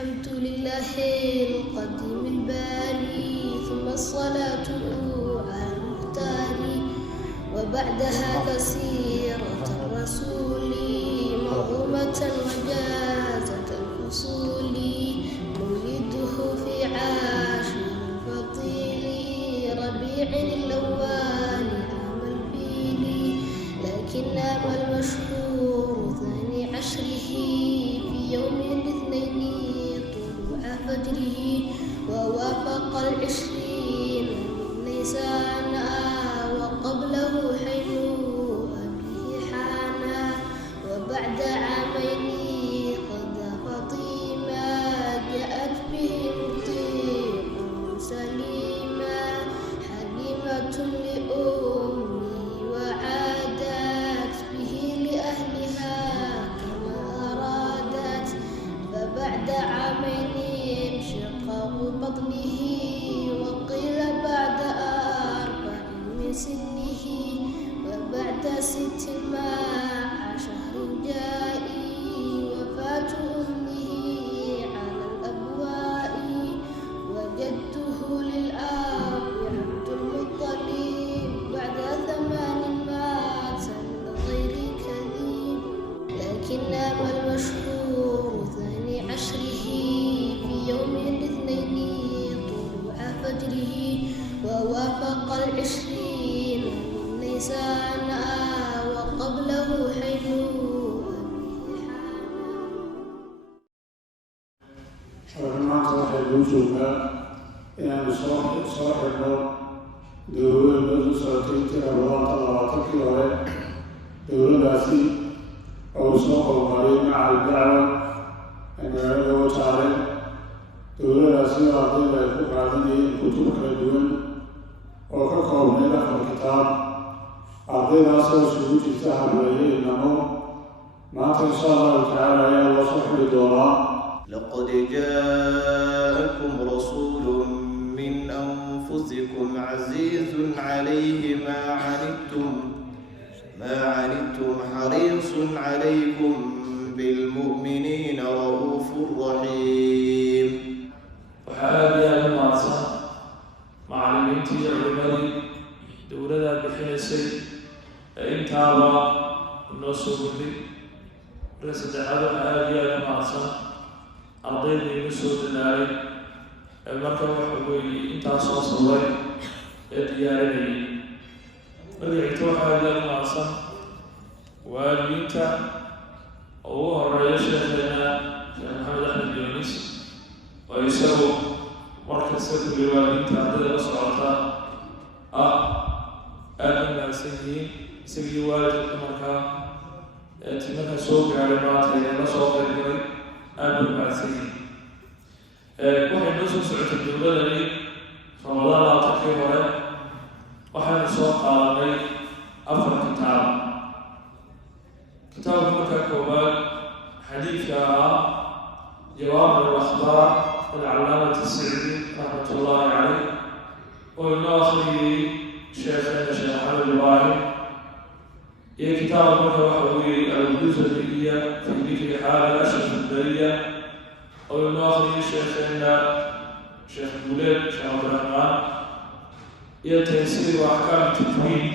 الحمد لله القديم الباري ثم الصلاة على المختار وبعدها كسيرة الرسول منظومة وجازة الفصول مولده في عاشر الفضيل ربيع الأول عام الفيل لكن المشهور ثاني عشره في يوم الاثنين طلوع فجره ووافق 20 من نيسان وقبله حين أبيه حانا وبعد عامين قد فاطمة جاءت به مطيق سليما حليمة لأمي وعادت به لأهلها كما أرادت فبعد عامين انشقاق بطنه وقيل بعد 4 من سنه وبعد 6 مع شهر جائي وفاة أمه على الأبواء وجدته للأب عبد المطلب بعد 8 مات من غير كذب لكن المشهور ثاني عشره في يوم الاثنين طلوع فجره ووافق 20 من نيسان وقبله حين أبيه حانا maanta waxaynu joognaa inaanu soo xidhno dowlada noo socotay intii Ramadaanka 20kii hore dowladaasi oo soo qowmaaday maca dacwa magaalada Wajaale dowladaasi oo ardayda ay ku qaadanayeen kutub kala duwan oo ka koobnayd 4 kitaab ardaydaas oo isugu jirta hableeye inamo maanta insha Allahu tacaala ayaa loo soo xidhi doonaa لقد جاءكم رسول من أنفسكم عزيز عليه ما عنتم حريص عليكم بالمؤمنين رؤوف رحيم وحالي المعصى معلمينتي علمي دولة بحيثي انت هذا النصر لي رسد هذا حالي المعصى ardaydii igu soo dadaayay marka waxa weeye intaas soo sawray ee diyaarinayay magacayta waxaa la maacsan waalidiinta ugu horeeya sheekheena sheekh maxamed axmed yunis oo isagu markasta kulli waalidiinta ardayda la socota aad u mahadsan yihiin isagii waalidka markaa timanka soo gaaray maanta ee la soo qaybgalay aad u mahadsanyihiin waxay noo soo socotay dowladani Ramadaan 20kii hore waxaynu soo qaadanay 4 kitaab kitaabka markaa koowaad xadiidka ahaa jawaab al-akhbaar al-calaamah as-sa'idi raxmatullaahi caleyh oo inoo akhriyey sheekheena sheekh Maxamed Ibraahim iyo kitaabka marka waxa weeye al-wujuuz al-fiqhiyya fi dhikri xaal al-ashraf al-bariyya oo inoo akhriyey sheekheena sheekh Buleed sheekh Abdiraxmaan iyo taysiir wa axkaam tajwiid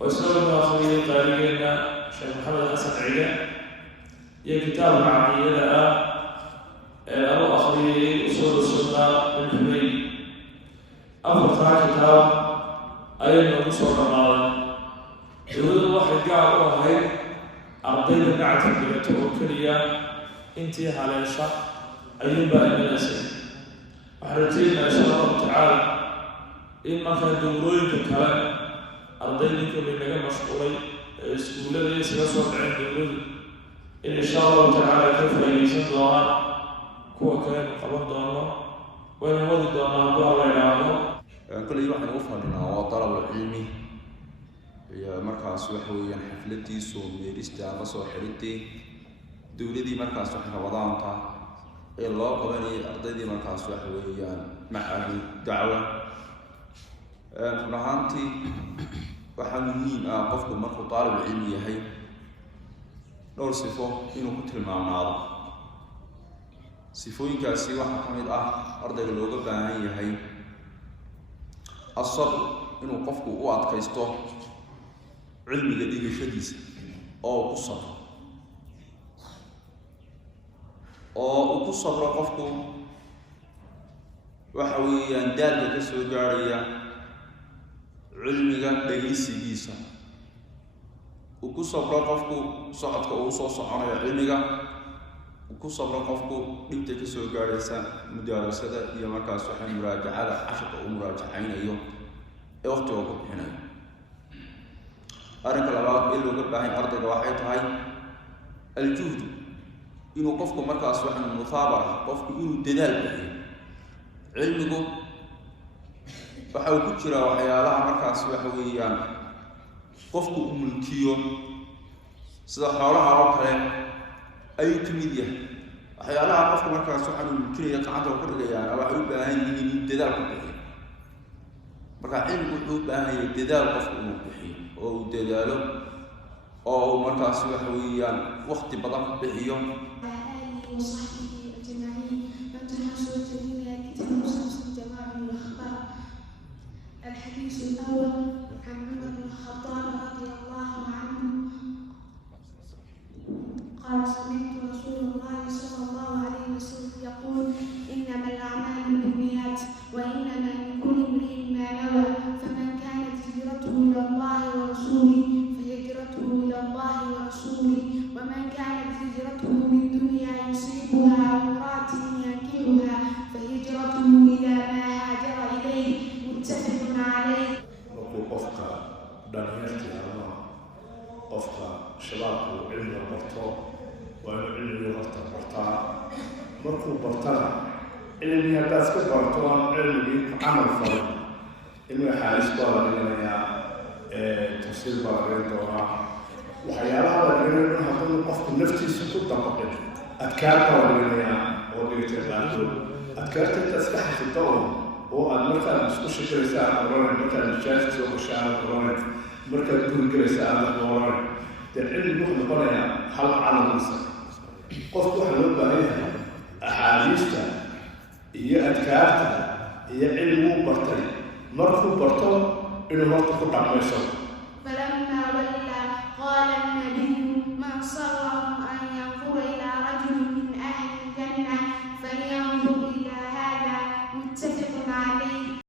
oo isagoo inoo akhriyey qaaligeena sheekh Maxamed Xasan Ciide iyo kitaabka caqiidada ee lagu akhriyey usuul sunna min Humaydi 4 kitaab ayay noogu soo dhamaaday dowladdu waxay gaar u ahayd ardayda gacanta dhigato oo keliya intii haleesha ayuunbaa imanaysay waxaan rajaynayaa insha Allahu tacaala in markaa dowlooyinka kale ardaydii kolay naga mashquulay ee iskuullada isaga soo dhaceen dowladu in insha Allahu tacaala ka faa'iidaysan doonaan kuwa kalenu qaban doono waynu wadi doonaa hadduu alla idhaahdo kolay waxaan u fadhinaa waa dalab cilmi iyo markaas waxa weeyaan xafladiisu meerista ama soo xidhintay dowladii markaas wax Ramadaanka ee loo qabanayay ardaydii markaas waxa weeyaan macahid dacwa runaantii waxaa muhiim ah qofku markuu طالب cilmi yahay dhowr sifo inuu ku tilmaamaado sifooyinkaasi waxaa ka mid ah ardayga looga baahan yahay asabr inuu qofku u adkaysto cilmiga dhigashadiisa oo ku sabro qofku waxa weeyaan daalka ka soo gaaraya cilmiga dhegeysigiisa uu ku sabro qofku socodka uu soo soconayo cilmiga uu ku sabro qofku dhibta ka soo gaaraysa mudaarasada iyo markaas waxa muraajacada casharka uu muraajacaynayo ee waqtiga ku bixinayo arrinka labaad ee looga baahan ardayga waxay tahay aljuhd inuu qofku markaas waxa muthaabara qofku inuu dadaal bixiyo cilmigu waxa uu ku jira waxyaalaha markaas waxa weeyaan qofku uu mulkiyo sida xoolaha oo kale ayuu ka mid yahay waxyaalaha qofku markaas waxa uu mulkiyo gacanta ku dhigayaan waxay u baahan yihiin in dadaal ku bixiyo marka cilmigu wuxuu u baahan yahay dadaal qofku inuu bixiyo oo uu dadaalo oo markaas waxa weeyaan waqti badan ku bixiyo الحديث الأول عن عمر بن الخطاب رضي الله عنه قال سمعت رسول الله صلى الله عليه وسلم يقول إنما الأعمال بالنيات وإنما لكل امرئ ما نوى فمن كانت هجرته إلى الله ورسوله فهجرته إلى الله ورسوله ومن كانت هجرته من دنيا يصيبها وامرأة ينكحها فهجرته إلى ما هاجر إليه متفق عليه. qofka dhalinyarta ama qofka shabaabku cilmiga barto waa inuu cilmiga horta bartaa markuu bartana cilmiga haddaad iska barto aan cilmigii ku camal falin cilmiga xaalis baa la dhiganayaa tafsiir baa la dhigan doonaa waxyaalaha la dhiganayo hadduu qofku naftiisa ku dabaqin adkaar baa la dhiganayaa oo dhigata qaarkood adkaarta inta iska xafidta oo aad markaad isku shaqaysa aad oranay markaad nijaas soo gasha aad oranay markaad guri galaysa aad oranay dee cilmigu wuxuu noqonayaa hal camalkiisa qofku waxaa loo baahan yahay axaadiista iyo adkaarta iyo cilmiguu bartay markuu barto inuu horta ku dhaqmayso فلما ولى قال النبي من صلى